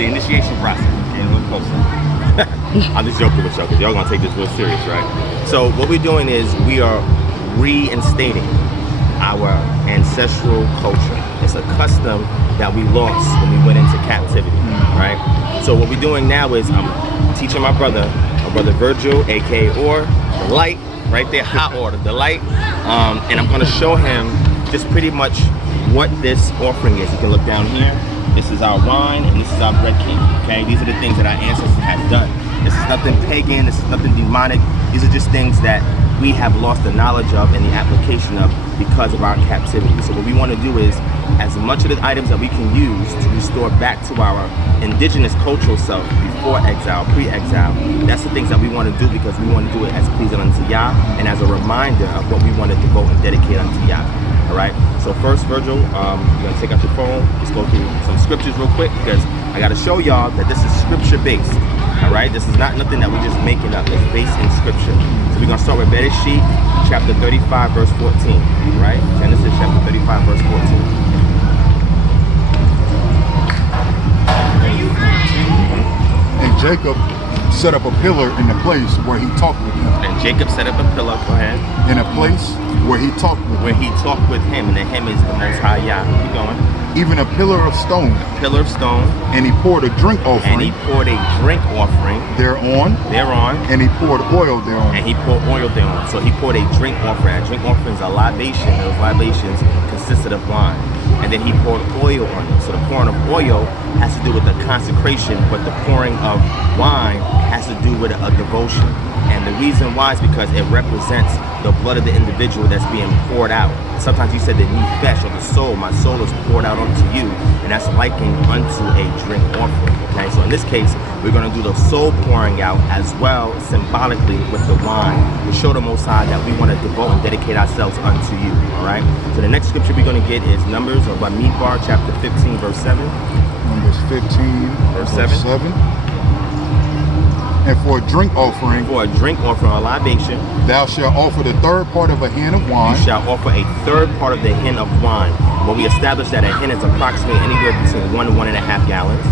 the initiation process. Getting a little closer. I'm just joking with y'all because y'all gonna take this real serious, right? So what we're doing is we are reinstating our ancestral culture. It's a custom that we lost when we went into captivity, right? So what we're doing now is I'm teaching my brother Virgil, aka or the light, right there, hot order, the light, and I'm gonna show him just pretty much what this offering is. You can look down here. This is our wine and this is our bread cake. Okay, these are the things that our ancestors have done. This is nothing pagan. This is nothing demonic. These are just things that we have lost the knowledge of and the application of because of our captivity. So what we want to do is, as much of the items that we can use to restore back to our indigenous cultural self before exile, pre-exile, that's the things that we want to do because we want to do it as pleasing unto Yah and as a reminder of what we want to devote and dedicate unto Yah. All right. So first, Virgil, you're gonna take out your phone. Let's go through some scriptures real quick because I got to show y'all that this is scripture based. All right. This is not nothing that we're just making up. It's based in scripture. So we're gonna start with Bereshit, chapter 35, verse 14. Right. Genesis chapter 35, verse 14. And Jacob set up a pillar in the place where he talked with him. And Jacob set up a pillar, go ahead. In a place where he talked with him. Where he talked with him, and the him is the Most High Yah. Keep going. Even a pillar of stone. A pillar of stone. And he poured a drink offering. And he poured a drink offering. Thereon. And he poured oil thereon. And he poured oil thereon. So he poured a drink offering. A drink offering is a libation. Those libations consisted of wine. And then he poured oil on it. So the pouring of oil has to do with the consecration, but the pouring of wine has to do with a devotion. And the reason why is because it represents the blood of the individual that's being poured out. Sometimes he said the nefesh, or the soul, my soul is poured out onto you, and that's likened unto a drink offering. Okay, so in this case, we're going to do the soul pouring out as well, symbolically with the wine, to show the Most High that we want to devote and dedicate ourselves unto you. All right. So the next scripture we're going to get is Numbers, or Bamidbar, chapter 15, verse 7. Numbers 15, verse 7. And for a drink offering, or libation, thou shalt offer the third part of a hin of wine. You shall offer a third part of the hin of wine. Well, we established that a hin is approximately anywhere between 1 and 1.5 gallons.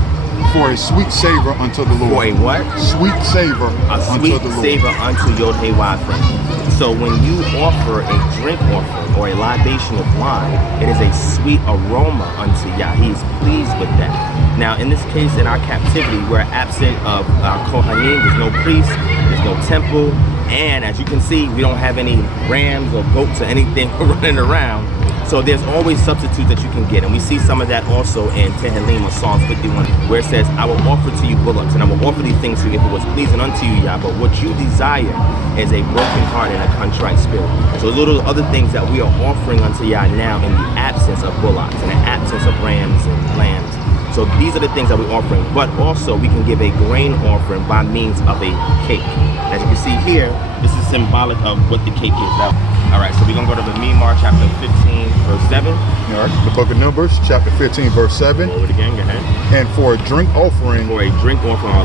For a sweet savor unto the Lord. For a what? Sweet savor unto the Lord. A sweet savor unto Yod-Heh-Wah-Vah. So when you offer a drink offering or a libation of wine, it is a sweet aroma unto Yah. He is pleased with that. Now, in this case, in our captivity, we're absent of our Kohanim. There's no priest, there's no temple, and as you can see, we don't have any rams or goats or anything running around. So there's always substitutes that you can get, and we see some of that also in Tehillim or Psalms 51, where it says, I will offer to you bullocks, and I will offer these things to you if it was pleasing unto you, Yah. But what you desire is a broken heart and a contrite spirit. So those are other things that we are offering unto Yah now in the absence of bullocks, in the absence of rams and lambs. So these are the things that we're offering, but also we can give a grain offering by means of a cake. As you can see here, this is symbolic of what the cake is. All right, so we're going to go to the Bamidbar, chapter 15, verse 7. All right, the book of Numbers, chapter 15, verse 7. Hold it again, go ahead. And for a drink offering, or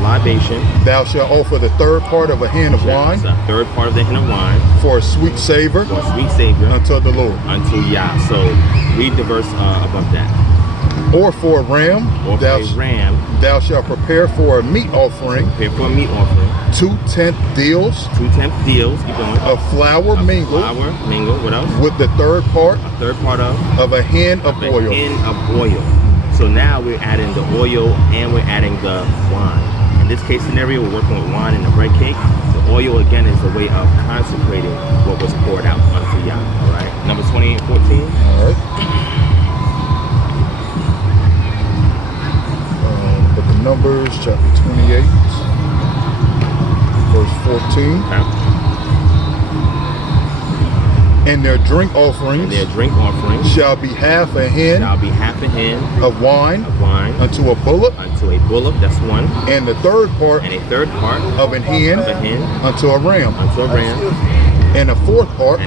libation, thou shalt offer the third part of a hin of wine. A third part of the hin of wine. For a sweet savor. For a sweet savor. Unto the Lord. Unto Yah. So read the verse above that. Or for a ram, thou shalt prepare for a meat offering. 2/10 deals. 2/10 deals. Keep going. Of flour mingled. What else? With the third part. A third part of a hin of oil. A hin of oil. So now we're adding the oil and we're adding the wine. In this case scenario, we're working with wine and the bread cake. The oil again is a way of consecrating what was poured out unto Yah. All right. Numbers 28, 14. All right. Numbers chapter 28, verse 14. Okay. And their drink offerings shall be half a hin of wine unto a bullock. That's one. And the third part of an hin unto a ram. And a fourth part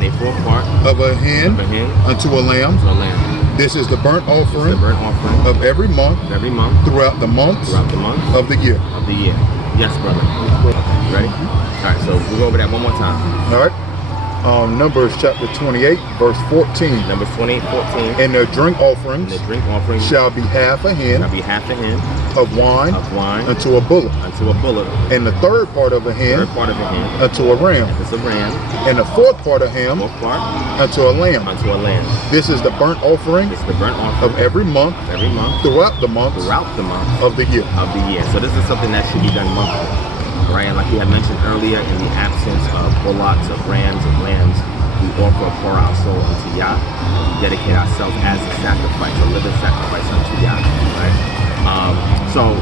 of a hin unto a lamb. This is the burnt offering of every month throughout the months of the year. Yes, brother. Ready? All right, so we'll go over that one more time. All right. Numbers chapter 28, verse 14. Numbers 28, 14. And the drink offerings, shall be half a hin, of wine, unto a bullock. And the third part of a hin, unto a ram. And the fourth part of him, unto a lamb. This is the burnt offering of every month, throughout the month of the year. So this is something that should be done monthly, right? And like we had mentioned earlier, in the absence of bullocks, of rams, of lambs, we offer a pour out soul unto Yah. We dedicate ourselves as a sacrifice, a living sacrifice unto Yah, right? So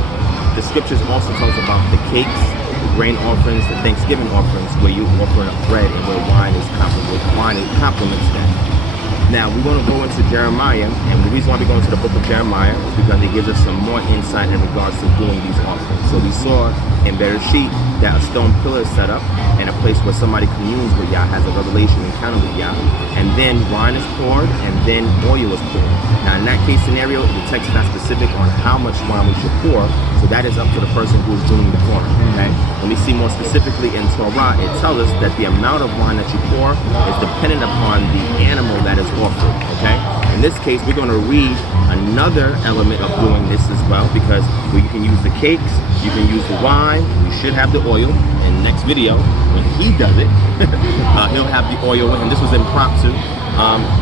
the scriptures also talks about the cakes, the grain offerings, the Thanksgiving offerings, where you offer bread and where wine complements that. Now we're going to go into Jeremiah, and the reason why we go into the book of Jeremiah is because it gives us some more insight in regards to doing these offerings. So we saw in Bereshit that a stone pillar is set up and a place where somebody communes with Yah, has a revelation encounter with Yah, and then wine is poured and then oil is poured. Now in that case scenario, the text is not specific on how much wine we should pour, so that is up to the person who is doing the pouring. Okay? When we see more specifically in Torah, it tells us that the amount of wine that you pour is dependent upon the animal that is offered. Okay? In this case, we're going to read another element of doing this as well, because you can use the cakes, you can use the wine, you should have the oil. In the next video, when he does it, he'll have the oil with him. This was impromptu.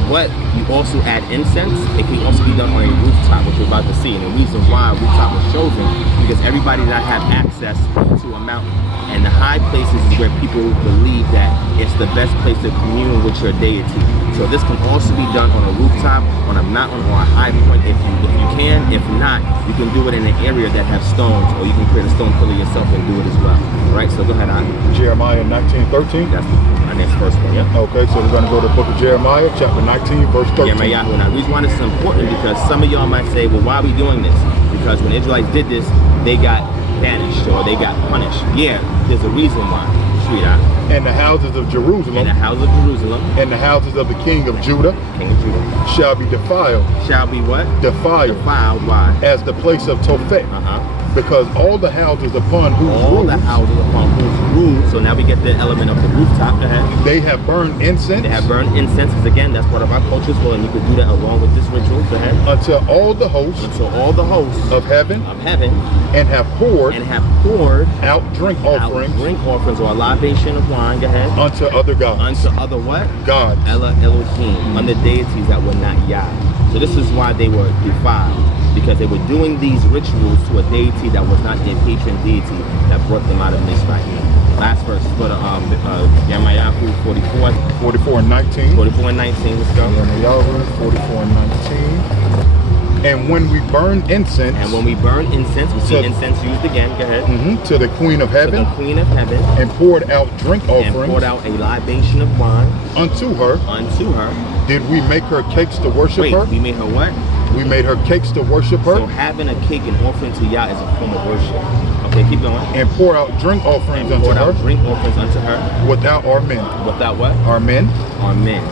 But you also add incense. It can also be done on a rooftop, which we're about to see. And the reason why a rooftop was chosen, because everybody does not have access to a mountain. And the high places is where people believe that it's the best place to commune with your deity. So this can also be done on a rooftop, on a mountain, or a high point if you can. If not, you can do it in an area that has stones, or you can create a stone pillar yourself and do it as well. All right, so go ahead on. Jeremiah 19:13. That's my next first one, yeah. Okay, so we're going to go to the book of Jeremiah, chapter 19, verse 13. Jeremiah. Now, the reason why this is important, because some of y'all might say, well, why are we doing this? Because when the Israelites did this, they got banished or they got punished. Yeah, there's a reason why. Sweetheart. And the houses of Jerusalem. And the houses of Jerusalem. And the houses of the king of Judah. Shall be defiled. Shall be what? Defiled. Defiled. Why? As the place of Tophet. Because all the houses upon whose roofs, so now we get the element of the rooftop. Go ahead. They have burned incense. They have burned incense, because again, that's part of our culture as well, and you could do that along with this ritual. Go ahead. Until all the hosts. Of heaven. And have poured. Out drink offerings. Or a libation of wine. Go ahead. Unto other gods. Unto other what? Gods. Elohim. Under deities that were not Yah. So this is why they were defiled, because they were doing these rituals to a deity that was not their patron deity that brought them out of Mitzrayim. Last verse, go to Jeremiah 44 and 19. 44 and 19, let's go. Jeremiah 44 and 19. And when we burn incense. We see incense used again. Go ahead. To the Queen of Heaven. And poured out drink offerings. And poured out a libation of wine. Unto her. Did we make her cakes to worship her? We made her what? We made her cakes to worship her. So having a cake and offering to Yah is a form of worship. Okay, keep going. And pour out drink offerings unto her. Without our men. Without what? Our men. Our men.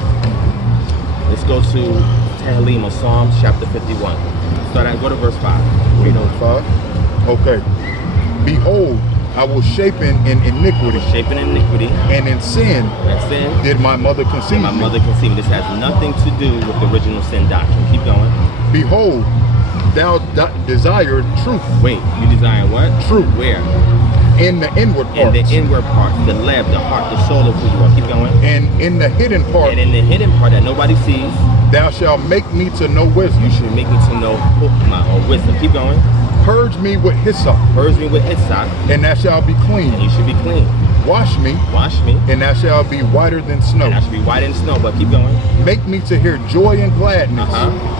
Let's go to Tehillim, or Psalms chapter 51. Go to verse 5. Read on 5. Okay. Behold, I was shapen in iniquity. And in sin. Did my mother conceive me. This has nothing to do with the original sin doctrine. Keep going. Behold, thou desired truth. Wait, you desire what? Truth. Where? In the inward part. In the inward part, the leb, the heart, the soul of who you are. Keep going. And in the hidden part. And in the hidden part that nobody sees. Thou shalt make me to know wisdom. You should make me to know hukmah, or wisdom. Keep going. Purge me with hyssop. And thou shalt be clean. And you should be clean. Wash me. And thou shalt be whiter than snow. And I should be whiter than snow, but keep going. Make me to hear joy and gladness,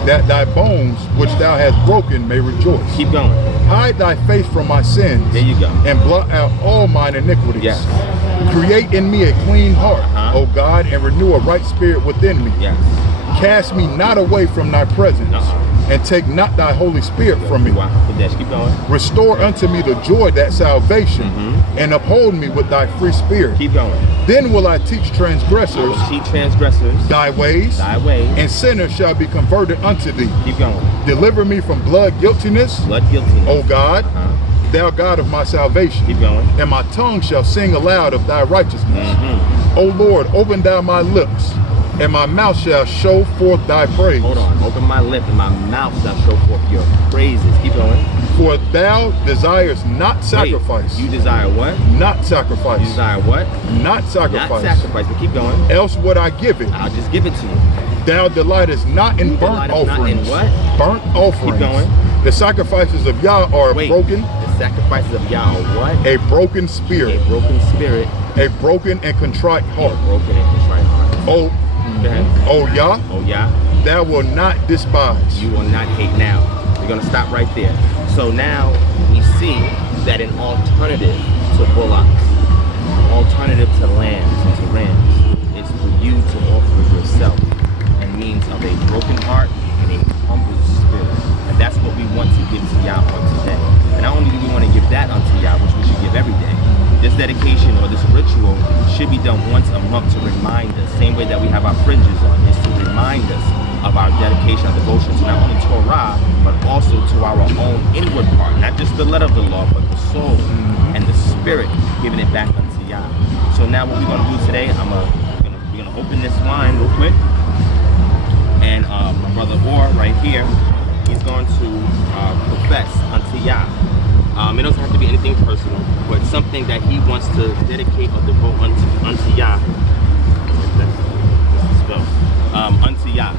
that thy bones which thou hast broken may rejoice. Keep going. Hide thy face from my sins. There you go. And blot out all mine iniquities. Yes. Create in me a clean heart, O God, and renew a right spirit within me. Yes. Cast me not away from thy presence, and take not thy Holy Spirit from me. Keep going. Restore unto me the joy of that salvation, and uphold me with thy free spirit. Keep going. Then will I teach transgressors, thy ways, and sinners shall be converted unto thee. Keep going. Deliver me from blood guiltiness, O God, thou God of my salvation. Keep going. And my tongue shall sing aloud of thy righteousness. O Lord, open thou my lips, and my mouth shall show forth thy praise. Hold on. Open my lip, and my mouth shall show forth your praises. Keep going. For thou desires not sacrifice. Wait, you desire what? Not sacrifice. You desire what? Not sacrifice. Not sacrifice, but keep going. Else would I give it. I'll just give it to you. Thou delightest not in burnt offerings. Not in what? Burnt offerings. Keep going. The sacrifices of Yah are broken. The sacrifices of Yah are what? A broken spirit. A broken spirit. A broken and contrite heart. A broken and contrite heart. Oh Yah. Oh Yah. Thou will not despise. You will not hate. Now, we're going to stop right there. So now we see that an alternative to bullocks, alternative to lambs and to rams, is for you to offer yourself and means of a broken heart and a humble spirit. And that's what we want to give to Yah on today. And not only do we want to give that unto Yah, which we should give every day, this dedication or this ritual should be done once a month to remind us, same way that we have our fringes on, is to remind us of our dedication, our devotion to not only Torah, but also to our own inward part, not just the letter of the law, but the soul and the spirit, giving it back unto Yah. So now what we're going to do today, we're going to open this wine real quick, and my brother Or right here, he's going to profess unto Yah. It doesn't have to be anything personal, but something that he wants to dedicate or devote unto Yah. Unto Yah.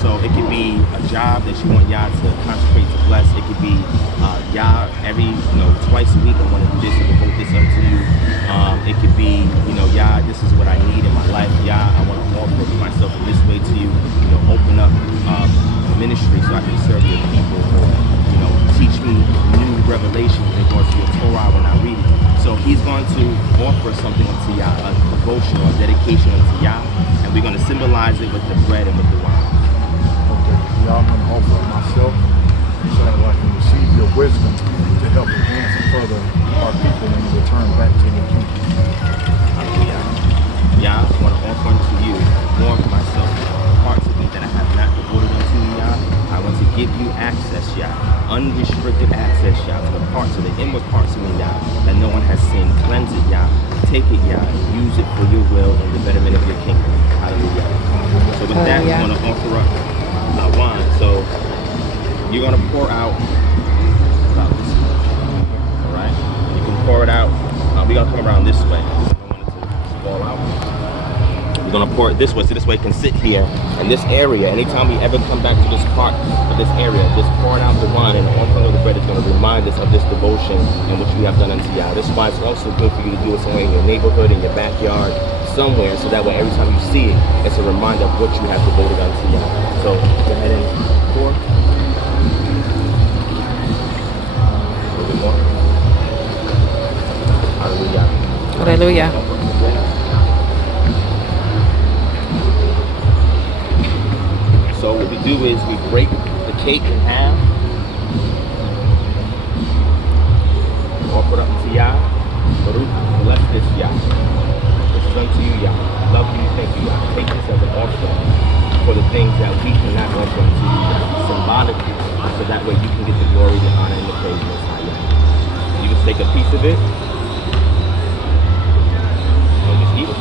So it could be a job that you want Yah to consecrate to bless. It could be Yah every twice a week I want to do this and devote this unto you. It could be Yah, this is what I need in my life. Yah, I want to offer myself in this way to you. Open up ministry so I can serve your people, or teach me new revelations in regards to your Torah when I read it. So he's going to offer something unto Yah, a devotion or a dedication unto Yah, and we're going to symbolize it with the bread and with the wine. Okay, Yah, I'm going to offer myself so that I can receive your wisdom to help advance and further our people when we return back to your kingdom. Hallelujah. Yah, I want to offer unto you more of myself, parts of me that I have not devoted unto you, Yah. I want to give you access, Yah, unrestricted access, Yah, to the parts of the inward parts of me, Yah, that no one has seen. Cleanse it, Yah. Take it, Yah, and use it for your will and the betterment of your kingdom. Hallelujah. So with that, we're going to offer up our wine. So you're going to pour out about this much. All right? You can pour it out. We're going to come around this way. I don't want it to fall out. We're going to pour it this way so this way it can sit here in this area. Anytime we ever come back to this part of this area, just pouring out the wine and the offering of the bread is going to remind us of this devotion in which we have done unto Yah. This is why it's also good for you to do it somewhere in your neighborhood, in your backyard, somewhere, so that way every time you see it, it's a reminder of what you have devoted unto Yah. So go ahead and pour. A little bit more. Hallelujah. Hallelujah. So what we do is we break the cake in half, offer it up to Yah. Baruch, bless this, Yah. This is unto you, Yah. Love you, thank you, Yah. Take this as an offering for the things that we cannot offer unto you, Yah. Symbolically, so that way you can get the glory, the honor, and the praise of Yah. You just take a piece of it, and just eat it.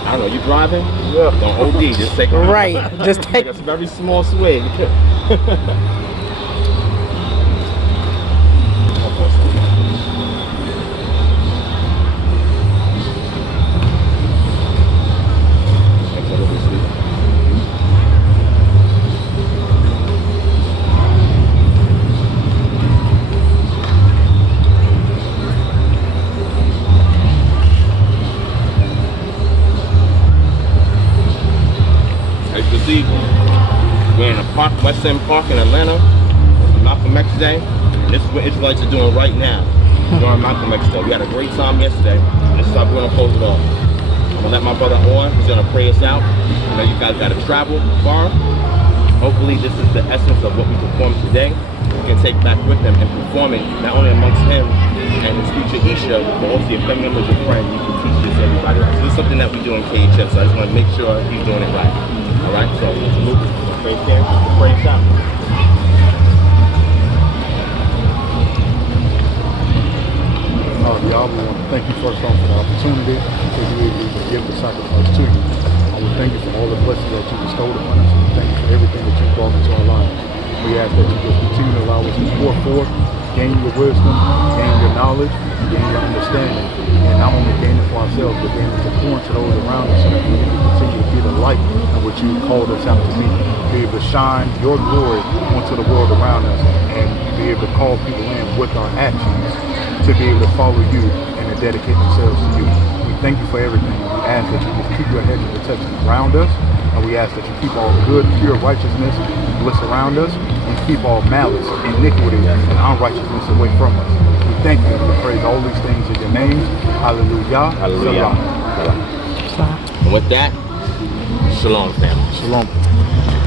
I don't know, you driving? Yeah. Don't OD, just take a Right, just take a very small swig. We're in a park, West End Park in Atlanta, Malcolm X Day, and this is what Israelites are doing right now during Malcolm X Day. We had a great time yesterday, and this is how we're going to close it off. I'm going to let my brother Or, he's going to pray us out. I know you guys got to travel far. Hopefully this is the essence of what we performed today. You can take back with them and perform it, not only amongst him and his future Isha, but also your family members and friends. You can teach this to everybody else. This is something that we do in KHF, so I just want to make sure he's doing it right. All right, so let's move. Pray us out. Father, y'all, we want to thank you first off for the opportunity to be able to give the sacrifice to you. And we thank you for all the blessings that you bestowed upon us. And we thank you for everything that you brought into our lives. We ask that you just continue to allow us to pour forth, gain your wisdom, gain your knowledge, gain your understanding, and not only gain it for ourselves, but gain it to pour into those around us so that we can continue to be the light in which you called us out to be able to shine your glory onto the world around us, and be able to call people in with our actions to be able to follow you and to dedicate themselves to you. We thank you for everything. We ask that you just keep your hedge of protection around us, and we ask that you keep all good, pure righteousness bliss around us, and keep all malice, iniquity, and unrighteousness away from us. We thank you and we praise all these things in your name. Hallelujah. Hallelujah. Salam. And with that, shalom, family. Shalom.